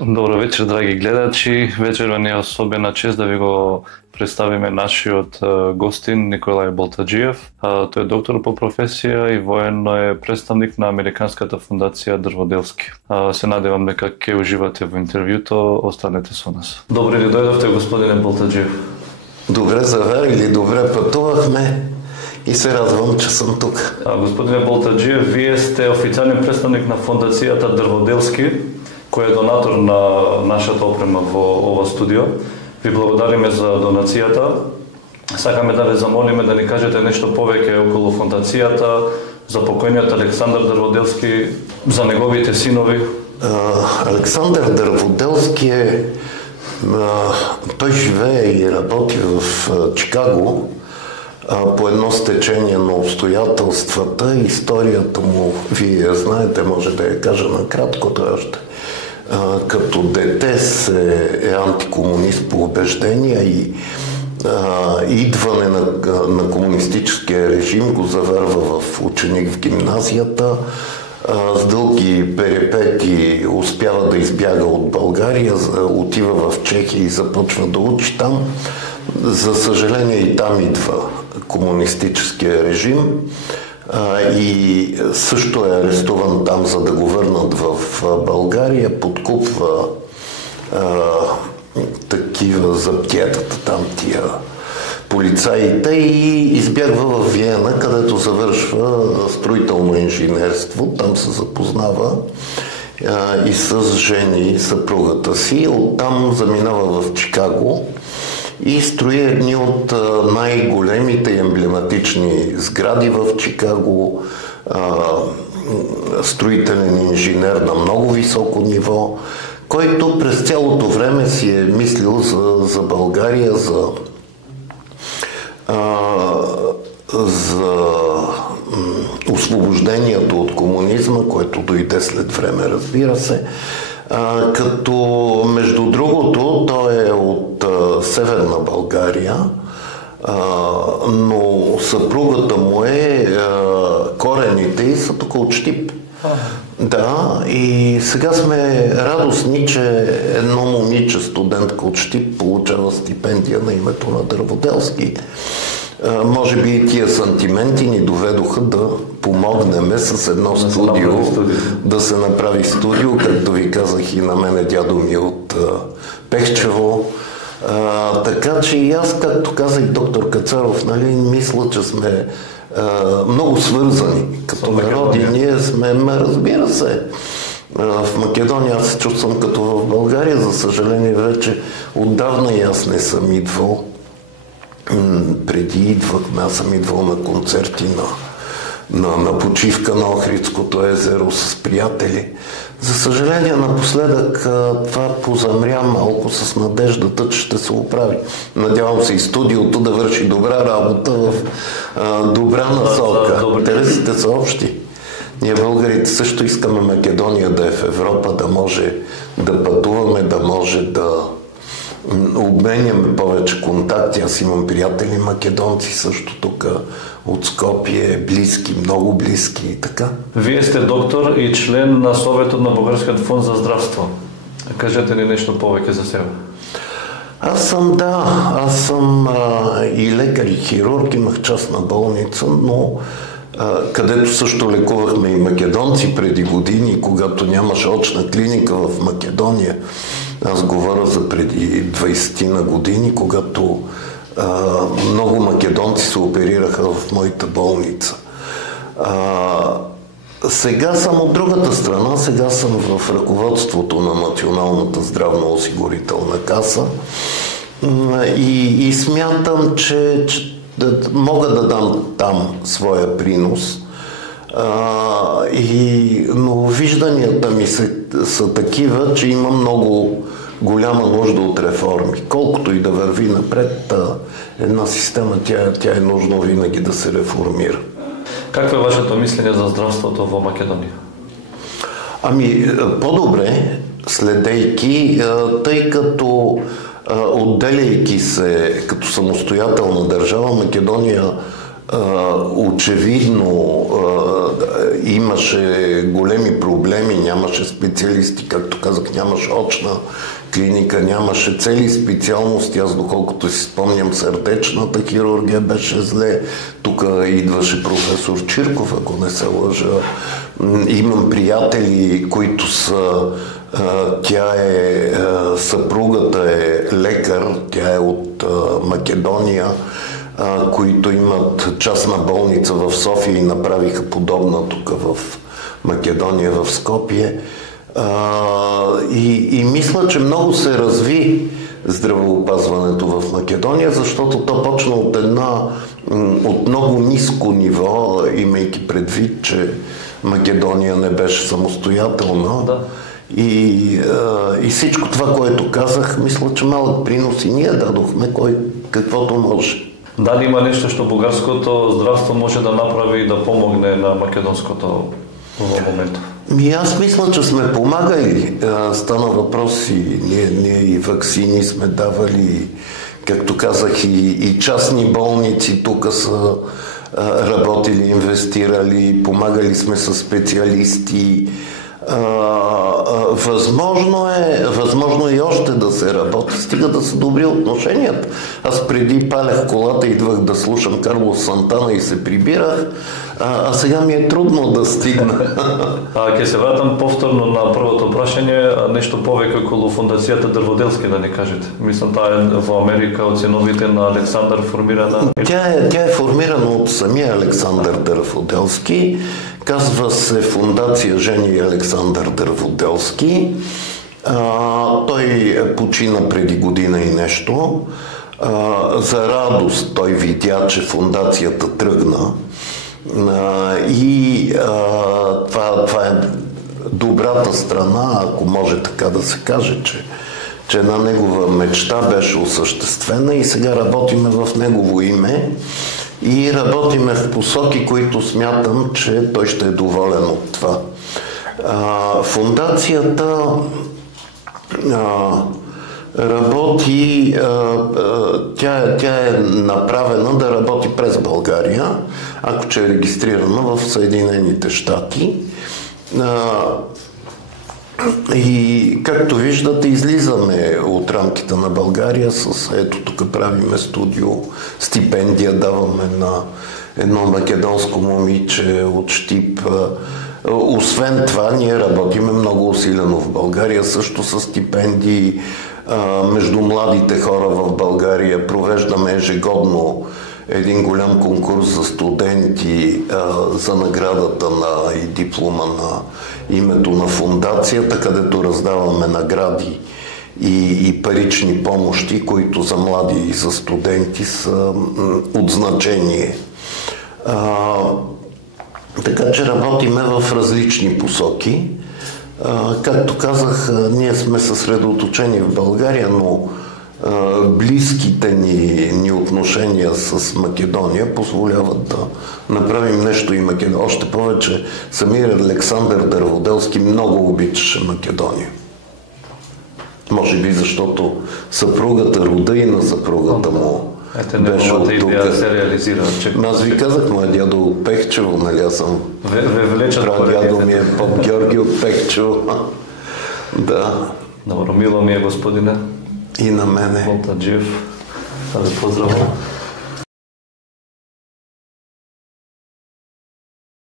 Добро вечер, драги гледачи. Вечерва ни е особена чест да ви го представиме нашиот гостин Николај Болтаџиев. Тој е доктор по професија и воено е представник на Американската фундација Дрводелски. Се надевам дека ќе уживате во интервјуто, останете со нас. Добре ли дојдовте, господине Болтаџиев? Добре заварили, добре пътувахме и се радвам, че съм тук. Господине Болтаџиев, вие сте официјален представник на фундацијата Дрводелски, кој е донатор на нашата опрема во ова студио. Ви благодариме за донацијата. Сакаме да ве замолиме да ни кажете нешто повеќе околу фундацијата, за покојниот Александар Дрводелски, за неговите синови. Александър Дрводелски той живее и работи в Чикаго по едно стечение на обстоятелствата. Историята му, вие я знаете, може да я кажа накратко, той още като дете е антикомунист по убеждения и идване на комунистическия режим го завърва в ученик в гимназията. С дълги перипети успява да избяга от България, отива в Чехия и започва да учи там. За съжаление и там идва комунистическия режим и също е арестуван там, за да го върнат в България, подкупва такива заптиетата там тия полицаите и избягва в Виена, където завършва строително инженерство. Там се запознава и с жени съпругата си. Оттам заминава в Чикаго и строи едни от най-големите и емблематични сгради в Чикаго. Строителен инженер на много високо ниво, който през цялото време си е мислил за България, за освобождението от комунизма, което дойде след време, разбира се. Като, между другото, той е от Северна България, но съпругата му корените и са тук от Щип. Да, и сега сме радостни, че едно момиче, студентка от Щип, получава стипендия на името на Дрводелски. Може би и тия сантименти ни доведоха да помогнем с едно студио, да се направи студио, както ви казах, и на мене дядо ми от Пехчево. Така че и аз, както каза и доктор Кацаров, мисля, че сме много свързани като народи. Ние сме, разбира се, в Македония аз се чувствам като в България. За съжаление, вече отдавна и аз не съм идвал. Преди идвахме, аз съм идвал на концерти на почивка на Охридското езеро с приятели. За съжаление, напоследък това позамря малко с надеждата, че ще се оправи. Надявам се и студиото да върши добра работа в добра насока. Интересите са общи. Ние българите също искаме Македония да е в Европа, да може да пътуваме, да може да обменяме повече контакти. Аз имам приятели македонци също тук от Скопие, близки, много близки и така. Вие сте доктор и член на Съветот на Българскиот фонд за здравство. Кажете ни нещо повече за себе. Аз съм и лекар и хирург, имах частна болница, но където също лекувахме и македонци преди години, когато нямаше очна клиника в Македония. Аз говоря за преди 20 години, когато много македонци се оперираха в моята болница. Сега съм от другата страна, сега съм в ръководството на Националната здравноосигурителна каса и смятам, че мога да дам там своя принос. Но вижданията ми са такива, че има много голяма нужда от реформи. Колкото и да върви напред една система, тя е нужно винаги да се реформира. Какво е вашето мислене за здравството в Македония? По-добре, следейки, тъй като отделяйки се като самостоятелна държава, Македония очевидно имаше големи проблеми, нямаше специалисти, както казах, нямаше очна клиника, нямаше цели специалности. Аз, доколкото си спомням, сърдечната хирургия беше зле. Тук идваше професор Чирков, ако не се лъжа. Имам приятели, които са... съпругата е лекар, тя е от Македония, които имат частна болница в София и направиха подобна тук в Македония, в Скопие. И мисля, че много се разви здравеопазването в Македония, защото то почна от много ниско ниво, имайки предвид, че Македония не беше самостоятелна. Да. И всичко това, което казах, мисля, че малък принос и ние дадохме каквото може. Дали има нещо, що българското здравство може да направи и да помогне на македонското в момента? Аз мисля, че сме помагали. Стана въпрос и ние и ваксини сме давали, както казах, и частни болници тук са работили, инвестирали, помагали сме с специалисти. Възможно е и още да се работи, стига да са добри отношенията. Аз преди палях колата, идвах да слушам Карлос Сантана и се прибирах, а сега ми е трудно да стигна. Ке се вратам повторно на првото прашање, нешто повеќе околу фондацијата Дрводелски да ни кажете. Мислам, таа е во Америка од синовите на Александар формирана. Тя е формирана от самия Александър Дърводелски. Казва се Фондация Жени и Александър Дърводелски. Той почина преди година и нещо. За радост той видя, че фондацията тръгна. Това е добрата страна, ако може така да се каже, че една негова мечта беше осъществена и сега работиме в негово име и работиме в посоки, които смятам, че той ще е доволен от това. Фондацията работи, тя е направена да работи през България, ако че е регистрирана в Съединените щати. И както виждате, излизаме от рамките на България ето тук правиме студио, стипендия даваме на едно македонско момиче от Щип. Освен това, ние работиме много усилено в България, също с стипендии между младите хора в България. Провеждаме ежегодно един голям конкурс за студенти за наградата и диплома на името на фондацията, където раздаваме награди и парични помощи, които за млади и за студенти са от значение. Така че работиме в различни посоки. Както казах, ние сме съсредоточени в България, но близките ни отношения с Македония позволяват да направим нещо и Македония. Още повече самият Александър Дърводелски много обичаше Македония. Може би защото съпругата, рода и на съпругата му беше от тук. Аз ви казах, моя дядо от Пехчево, нали аз съм. Прадядо ми е Поп Георги от Пехчево. Да. Добро, мило ми е, господине. И на мене. Волтаджиев. Да ви поздравя.